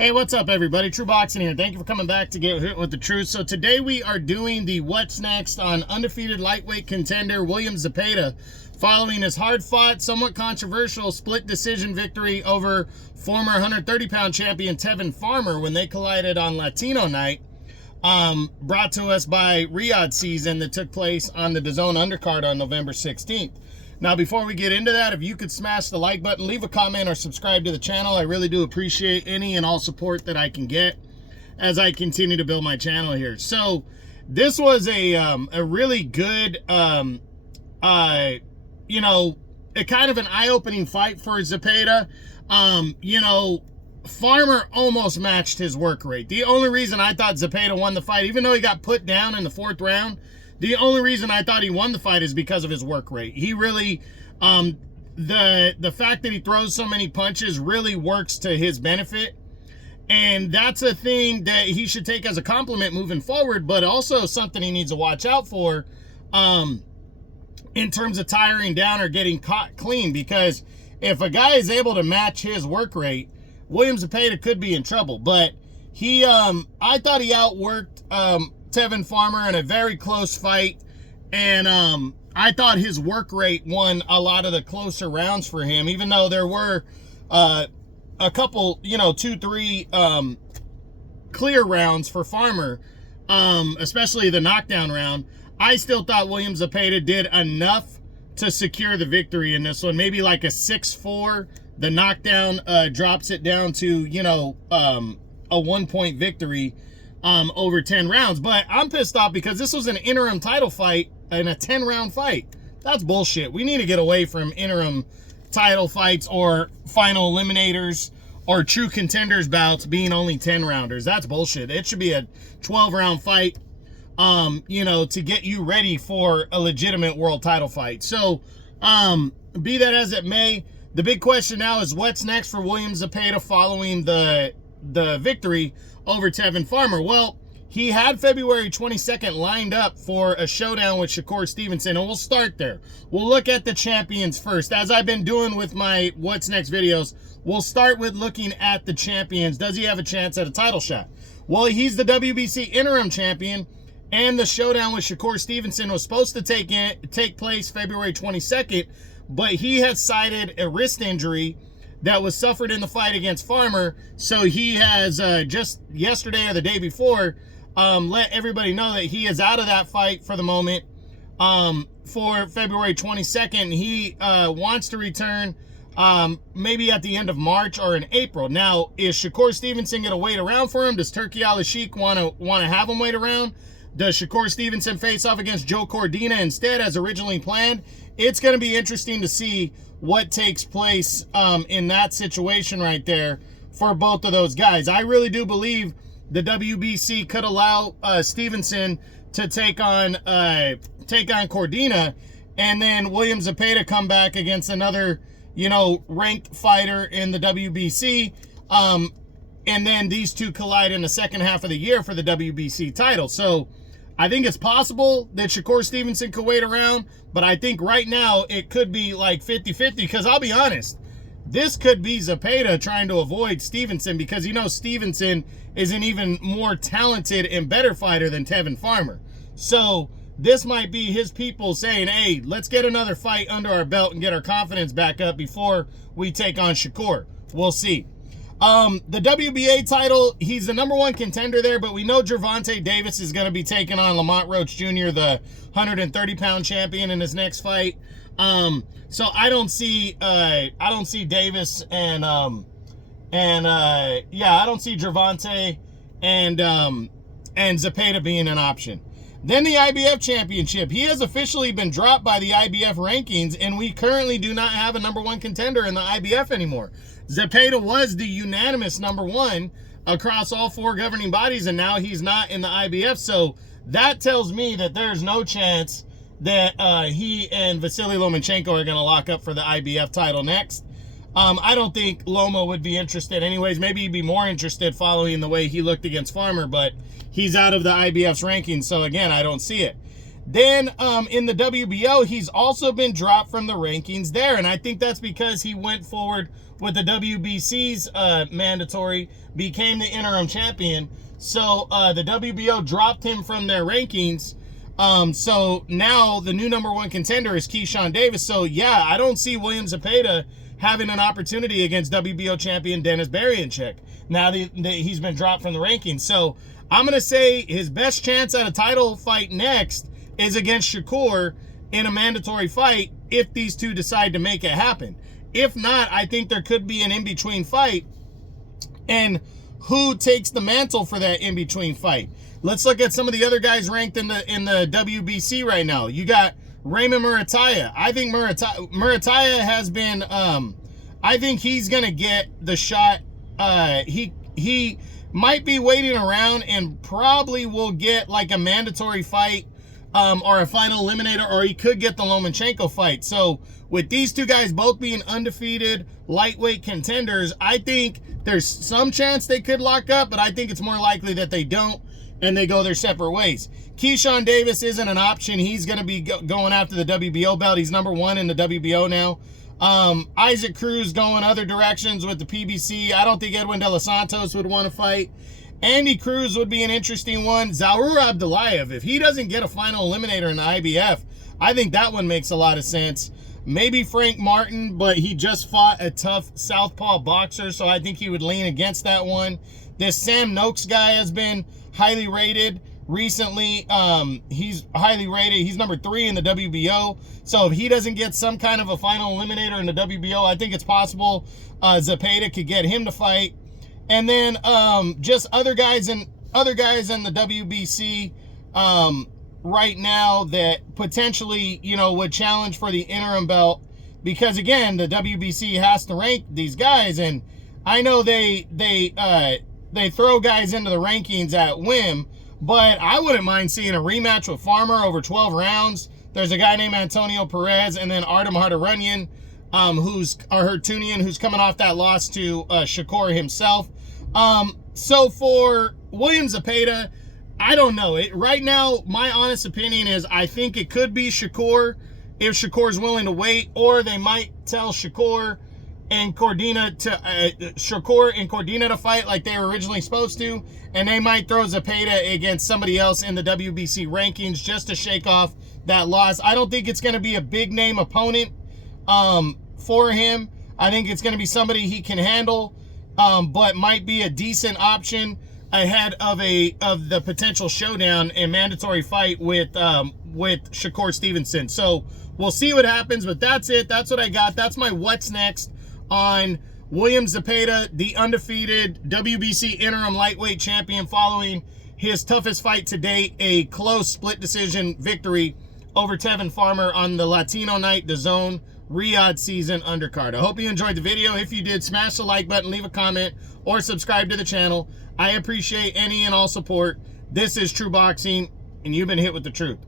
Hey, what's up, everybody? True Boxing here. Thank you for coming back to get hit with the truth. So today we are doing the what's next on undefeated lightweight contender William Zepeda, following his hard-fought, somewhat controversial split decision victory over former 130-pound champion Tevin Farmer when they collided on Latino night, brought to us by Riyadh Season that took place on the DAZN undercard on November 16th. Now, before we get into that, if you could smash the like button, leave a comment, or subscribe to the channel, I really do appreciate any and all support that I can get as I continue to build my channel here. So, this was a really good, a kind of an eye-opening fight for Zepeda. Farmer almost matched his work rate. The only reason I thought Zepeda won the fight, even though he got put down in the 4th round, the only reason I thought he won the fight is because of his work rate. He really, the fact that he throws so many punches really works to his benefit. And that's a thing that he should take as a compliment moving forward, but also something he needs to watch out for in terms of tiring down or getting caught clean. Because if a guy is able to match his work rate, William Zepeda could be in trouble. But he, I thought he outworked Tevin Farmer in a very close fight, and I thought his work rate won a lot of the closer rounds for him, even though there were a couple, 2-3 clear rounds for Farmer, especially the knockdown round. I still thought William Zepeda did enough to secure the victory in this one. Maybe like a 6-4. The knockdown drops it down to, a 1-point victory over 10 rounds. But I'm pissed off because this was an interim title fight and a 10-round fight. That's bullshit. We need to get away from interim title fights or final eliminators or true contenders bouts being only 10-rounders. That's bullshit. It should be a 12-round fight, to get you ready for a legitimate world title fight. So, be that as it may, the big question now is what's next for William Zepeda following the victory over Tevin Farmer. Well, he had February 22nd lined up for a showdown with Shakur Stevenson, and we'll start there. We'll look at the champions first. As I've been doing with my What's Next videos, we'll start with looking at the champions. Does he have a chance at a title shot? Well, he's the WBC interim champion, and the showdown with Shakur Stevenson was supposed to take place February 22nd, but he has cited a wrist injury that was suffered in the fight against Farmer. So he has just yesterday or the day before let everybody know that he is out of that fight for the moment for February 22nd. He wants to return maybe at the end of March or in April. Now, is Shakur Stevenson going to wait around for him? Does Turki Al-Sheikh want to have him wait around? Does Shakur Stevenson face off against Joe Cordina instead as originally planned? It's going to be interesting to see what takes place in that situation right there for both of those guys. I really do believe the WBC could allow Stevenson to take on Cordina, and then William Zepeda come back against another, ranked fighter in the WBC, and then these two collide in the second half of the year for the WBC title. So I think it's possible that Shakur Stevenson could wait around, but I think right now it could be like 50-50, because I'll be honest, this could be Zepeda trying to avoid Stevenson because Stevenson is an even more talented and better fighter than Tevin Farmer. So this might be his people saying, hey, let's get another fight under our belt and get our confidence back up before we take on Shakur. We'll see. The WBA title, he's the #1 contender there, but we know Gervonta Davis is going to be taking on Lamont Roach Jr., the 130-pound champion, in his next fight. So I don't see Davis and I don't see Gervonta and Zepeda being an option. Then the IBF championship. He has officially been dropped by the IBF rankings, and we currently do not have a #1 contender in the IBF anymore. Zepeda was the unanimous #1 across all 4 governing bodies, and now he's not in the IBF. So that tells me that there's no chance that he and Vasily Lomachenko are going to lock up for the IBF title next. I don't think Loma would be interested anyways. Maybe he'd be more interested following the way he looked against Farmer, but he's out of the IBF's rankings, so again, I don't see it. Then in the WBO, he's also been dropped from the rankings there, and I think that's because he went forward with the WBC's mandatory, became the interim champion. So the WBO dropped him from their rankings. So now the new #1 contender is Keyshawn Davis. So yeah, I don't see William Zepeda having an opportunity against WBO champion Dennis Beryanchuk now that he's been dropped from the rankings. So I'm going to say his best chance at a title fight next is against Shakur in a mandatory fight if these two decide to make it happen. If not, I think there could be an in-between fight. And who takes the mantle for that in-between fight? Let's look at some of the other guys ranked in the WBC right now. You got Raymond Murataya. I think Murataya has been, I think he's going to get the shot. He might be waiting around and probably will get like a mandatory fight or a final eliminator, or he could get the Lomachenko fight. So with these two guys both being undefeated lightweight contenders, I think there's some chance they could lock up, but I think it's more likely that they don't and they go their separate ways. Keyshawn Davis isn't an option. He's going to be going after the WBO belt. He's #1 in the WBO now. Isaac Cruz going other directions with the PBC. I don't think Edwin De Los Santos would want to fight. Andy Cruz would be an interesting one. Zaur Abdullayev, if he doesn't get a final eliminator in the IBF, I think that one makes a lot of sense. Maybe Frank Martin, but he just fought a tough southpaw boxer, so I think he would lean against that one. This Sam Noakes guy has been highly rated recently. He's highly rated. He's #3 in the WBO. So if he doesn't get some kind of a final eliminator in the WBO, I think it's possible Zepeda could get him to fight. And then just other guys in the WBC right now that potentially, you know, would challenge for the interim belt, because again, the WBC has to rank these guys, and I know they throw guys into the rankings at whim, but I wouldn't mind seeing a rematch with Farmer over 12 rounds. There's a guy named Antonio Perez, and then Artem Hardarunyan, Hertunian, who's coming off that loss to Shakur himself. So for William Zepeda, I don't know. Right now, my honest opinion is I think it could be Shakur if Shakur's willing to wait, or they might tell Shakur and Cordina to fight like they were originally supposed to, and they might throw Zepeda against somebody else in the WBC rankings just to shake off that loss. I don't think it's going to be a big name opponent for him. I think it's going to be somebody he can handle, but might be a decent option ahead of the potential showdown and mandatory fight with Shakur Stevenson. So we'll see what happens, but that's it. That's what I got. That's my what's next on William Zepeda, the undefeated WBC interim lightweight champion, following his toughest fight to date, a close split decision victory over Tevin Farmer on the Latino Night DAZN Riyadh season undercard. I hope you enjoyed the video. If you did, smash the like button, leave a comment, or subscribe to the channel. I appreciate any and all support. This is True Boxing, and you've been hit with the truth.